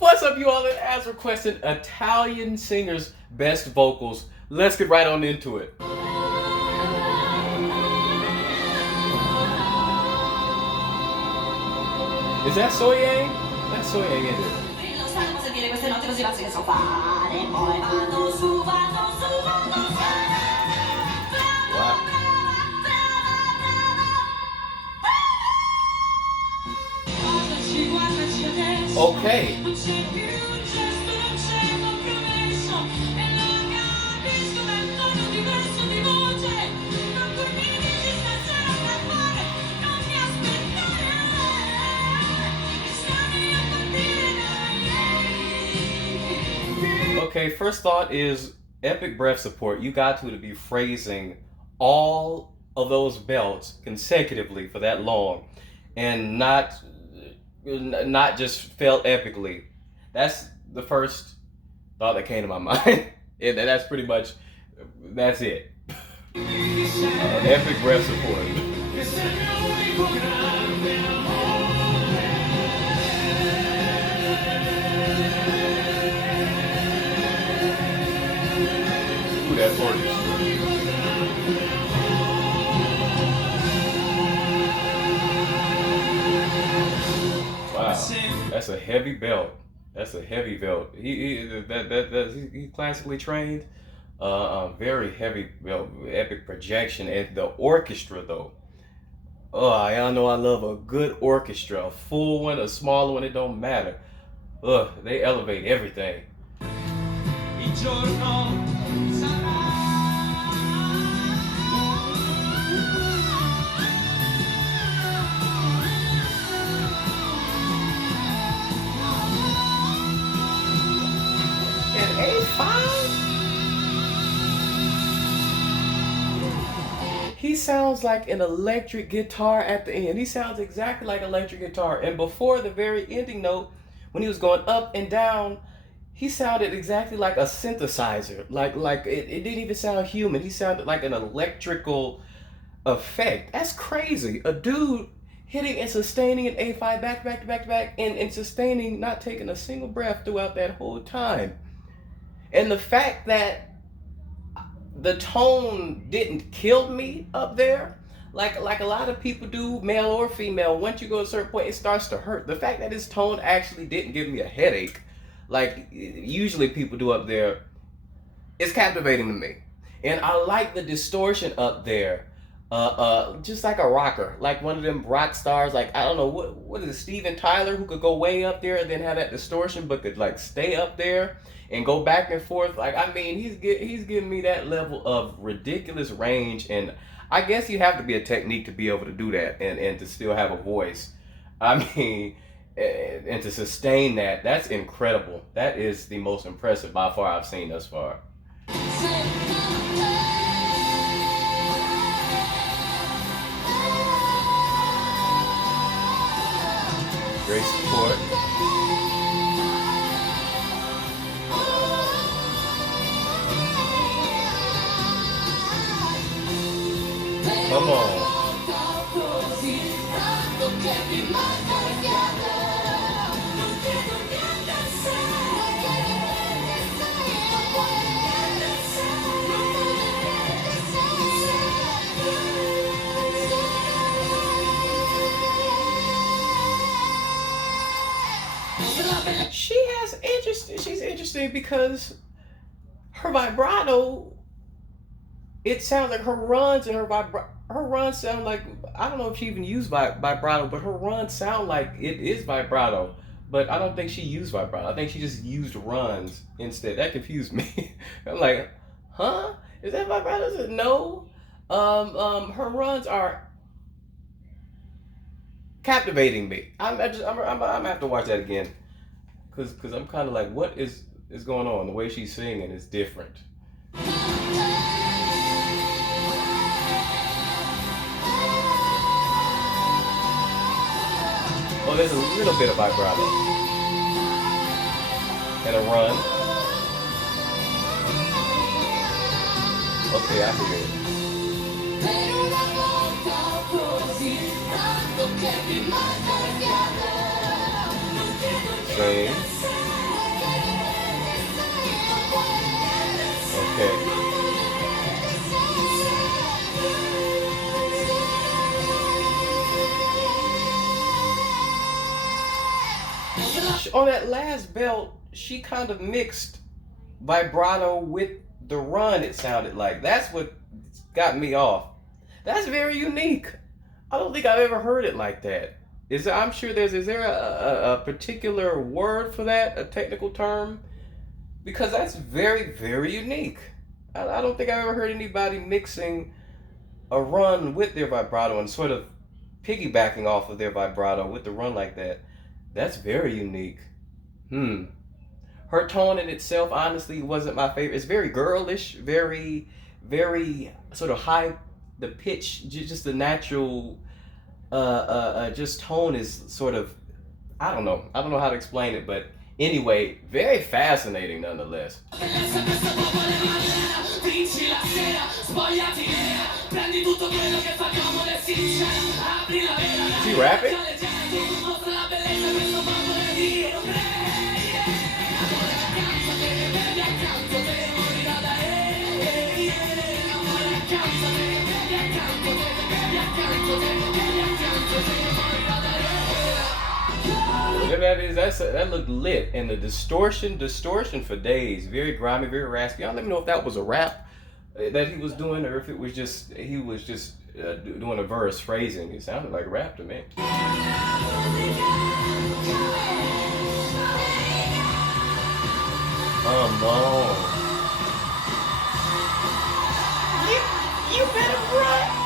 What's up, you all? It as requested Italian singers' best vocals. Let's get right on into it. Is that Soye? That's Soye, isn't it? Wow. Okay. Okay, first thought is epic breath support. You got to be phrasing all of those belts consecutively for that long and not just felt epically. That's the first thought that came to my mind. And that's pretty much, that's it. Epic breath support. Ooh, that orchestra. Wow, that's a heavy belt. That's a heavy belt. He's classically trained. Very heavy belt, epic projection, and the orchestra though. Oh, y'all know I love a good orchestra, a full one, a smaller one, it don't matter. They elevate everything. He sounds like an electric guitar at the end. He sounds exactly like electric guitar. And before the very ending note, when he was going up and down, he sounded exactly like a synthesizer. Like it didn't even sound human. He sounded like an electrical effect. That's crazy. A dude hitting and sustaining an A5 back to back to back to back and sustaining, not taking a single breath throughout that whole time. And the fact that the tone didn't kill me up there, like a lot of people do, male or female. Once you go to a certain point, it starts to hurt. The fact that his tone actually didn't give me a headache, like usually people do up there, is captivating to me. And I like the distortion up there, just like a rocker, like one of them rock stars. Like I don't know what is it, Steven Tyler, who could go way up there and then have that distortion, but could like stay up there and go back and forth. Like I mean, he's giving me that level of ridiculous range, and I guess you have to be a technique to be able to do that and to still have a voice. I mean, and to sustain that, that's incredible. That is the most impressive by far I've seen thus far. Great support. Come on. She's interesting because her vibrato, it sounds like her runs and her runs sound like, I don't know if she even used vibrato, but her runs sound like it is vibrato. But I don't think she used vibrato. I think she just used runs instead. That confused me. I'm like, huh? Is that vibrato? I said, no. Her runs are captivating me. I'm gonna have to watch that again, cause I'm kind of like, what is going on? The way she's singing is different. Oh, there's a little bit of vibrato and a run. Okay, I hear it. Same. on that last belt, she kind of mixed vibrato with the run, it sounded like. That's what got me off. That's very unique. I don't think I've ever heard it like that. I'm sure is there a particular word for that, a technical term? Because that's very, very unique. I don't think I've ever heard anybody mixing a run with their vibrato and sort of piggybacking off of their vibrato with the run like that. That's very unique. Hmm. Her tone in itself, honestly, wasn't my favorite. It's very girlish, very, very sort of high. The pitch, just the natural, just tone is sort of, I don't know. I don't know how to explain it, but anyway, very fascinating nonetheless. Is he rapping? That looked lit, and the distortion for days, very grimy, very raspy. Y'all let me know if that was a rap that he was doing, or if it was just doing a verse phrasing. It sounded like rap to me. Come on, you better run.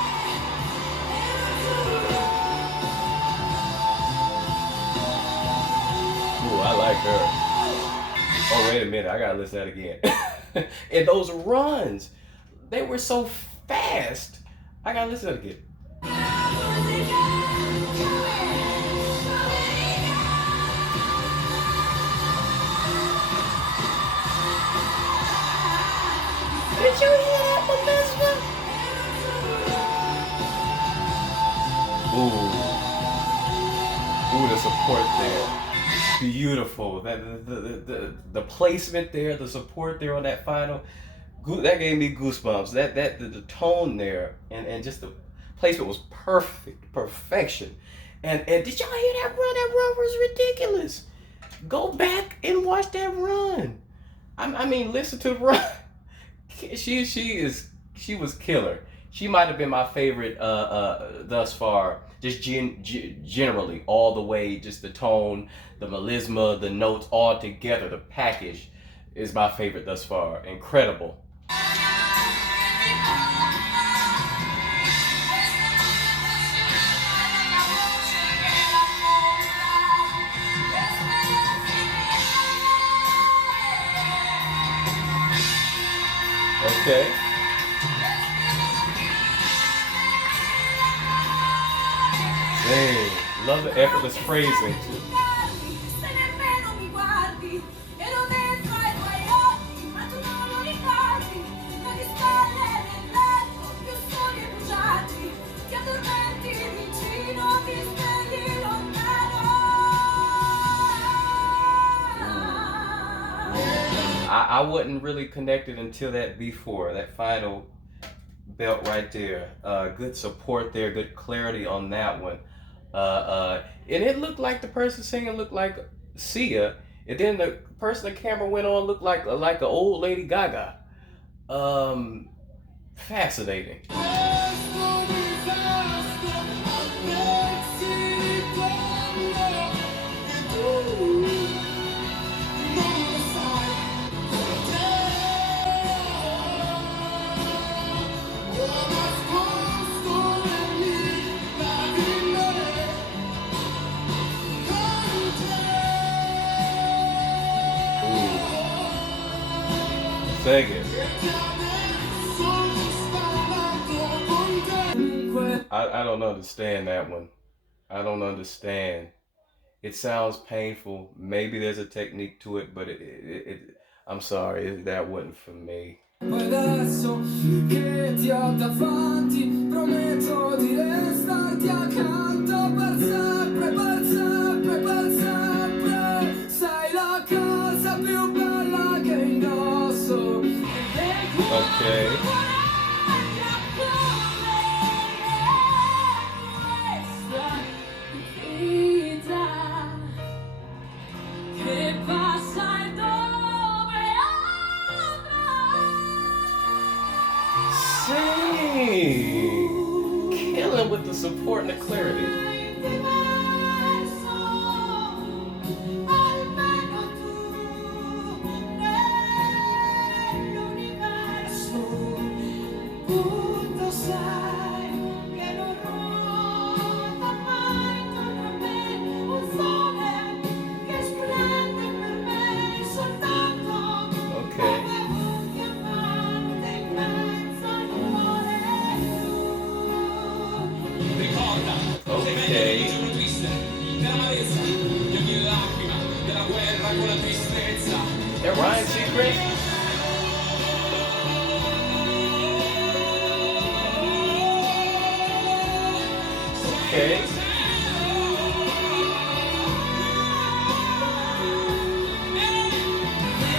I like her. Oh, wait a minute. I gotta listen to that again. And those runs, they were so fast. I gotta listen to that again. Did you hear that, Melissa? Ooh, the support there. Beautiful. The placement there, the support there on that final, that gave me goosebumps. The tone there and just the placement was perfection. And did y'all hear that run? That run was ridiculous. Go back and watch that run. I mean, listen to the run. She was killer. She might have been my favorite thus far. Just generally, all the way, just the tone, the melisma, the notes, all together, the package is my favorite thus far. Incredible. Okay. Dang, love the effortless phrasing too. I wasn't really connected until that before, that final belt right there. Good support there, good clarity on that one. And it looked like the person singing looked like Sia, and then the person the camera went on looked like an old Lady Gaga. Fascinating. Sing it. I don't understand that one. I don't understand. It sounds painful. Maybe there's a technique to it, but I'm sorry, that wasn't for me. Adesso che ti ho davanti, prometto di restarti accanto per sempre, per sempre, per sempre. Sei la cosa più bella che indosso. Okay. support and the clarity. That Ryan Seacrest? Okay.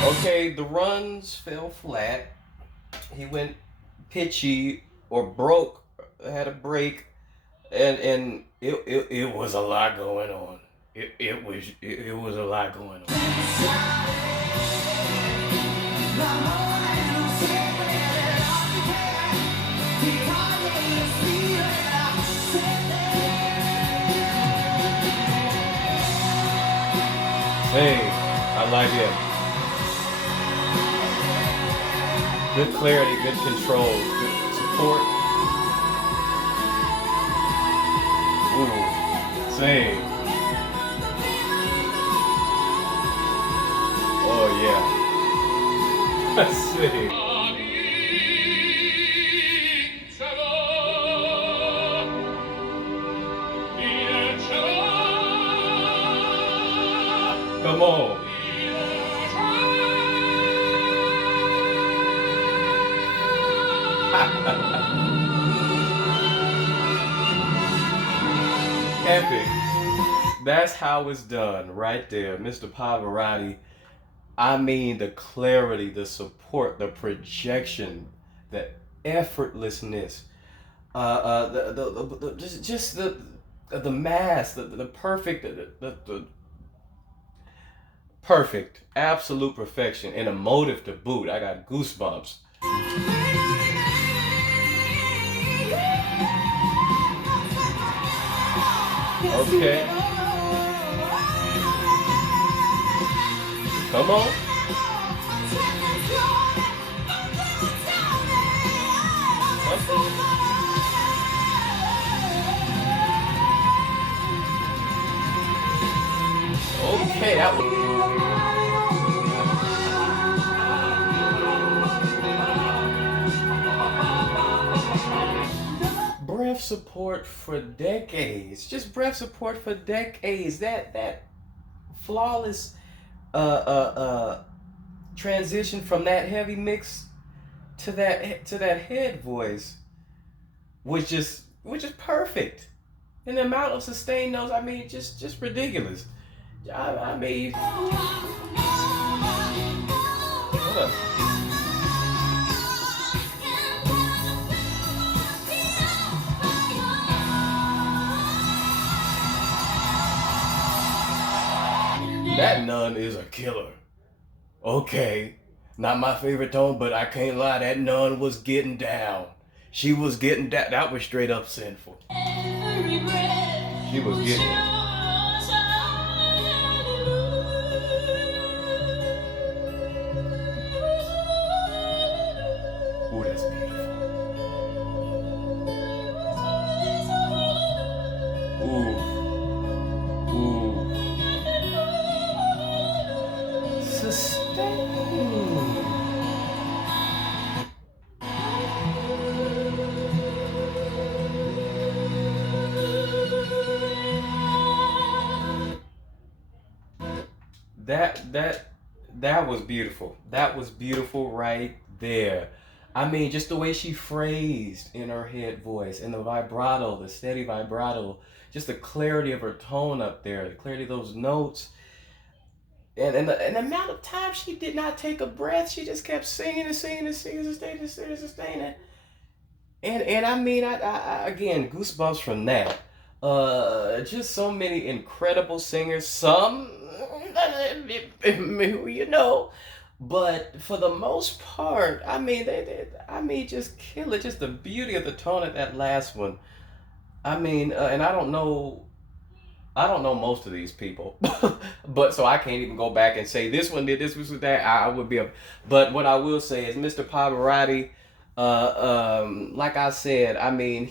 Okay, the runs fell flat. He went pitchy or broke, had a break, and it was a lot going on. It was a lot going on. Hey, I like it. Good clarity, good control, good support. Ooh, sing. Oh yeah. Sing. Come on. Epic. That's how it's done right there, Mr. Pavarotti. I mean, the clarity, the support, the projection, the effortlessness, just the mass, the perfect, the perfect, absolute perfection, and emotive to boot. I got goosebumps. Okay. Come on. Okay, that was. Breath support for decades. Just breath support for decades. That flawless transition from that heavy mix to that head voice was just perfect. And the amount of sustained notes, I mean, just ridiculous. I mean, what up? That nun is a killer. Okay, not my favorite tone, but I can't lie, that nun was getting down. She was getting down. That was straight up sinful. She was getting it. Ooh, that's beautiful. Ooh. Sustain. That was beautiful. That was beautiful right there. I mean, just the way she phrased in her head voice and the vibrato, the steady vibrato, just the clarity of her tone up there, the clarity of those notes, and the amount of time she did not take a breath. She just kept singing and singing and singing, sustaining. And I mean, I again, goosebumps from that. Just so many incredible singers. Some, you know, but for the most part, I mean, I mean, just kill it. Just the beauty of the tone of that last one. I mean, and I don't know most of these people, but so I can't even go back and say this one did this, was that. I would be a, but what I will say is Mr. Pavarotti, like I said, I mean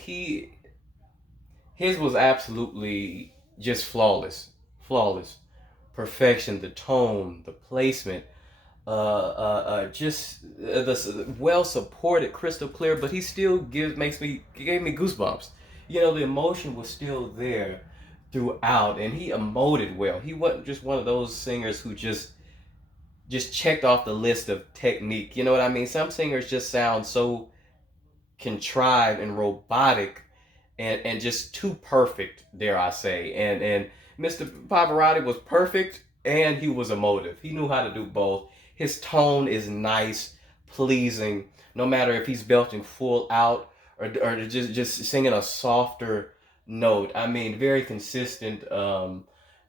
his was absolutely just flawless, flawless, perfection, the tone, the placement, just the well supported, crystal clear. But he still gave me goosebumps. You know, the emotion was still there throughout, and he emoted well. He wasn't just one of those singers who just checked off the list of technique. You know what I mean? Some singers just sound so contrived and robotic and just too perfect, dare I say. And Mr. Pavarotti was perfect and he was emotive. He knew how to do both. His tone is nice, pleasing, no matter if he's belting full out or just singing a softer note. I mean, very consistent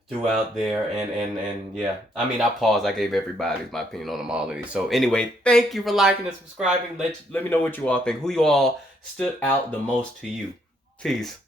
throughout there. And yeah, I mean, I paused. I gave everybody my opinion on them all of these. So anyway, thank you for liking and subscribing. Let me know what you all think. Who you all stood out the most to you. Peace.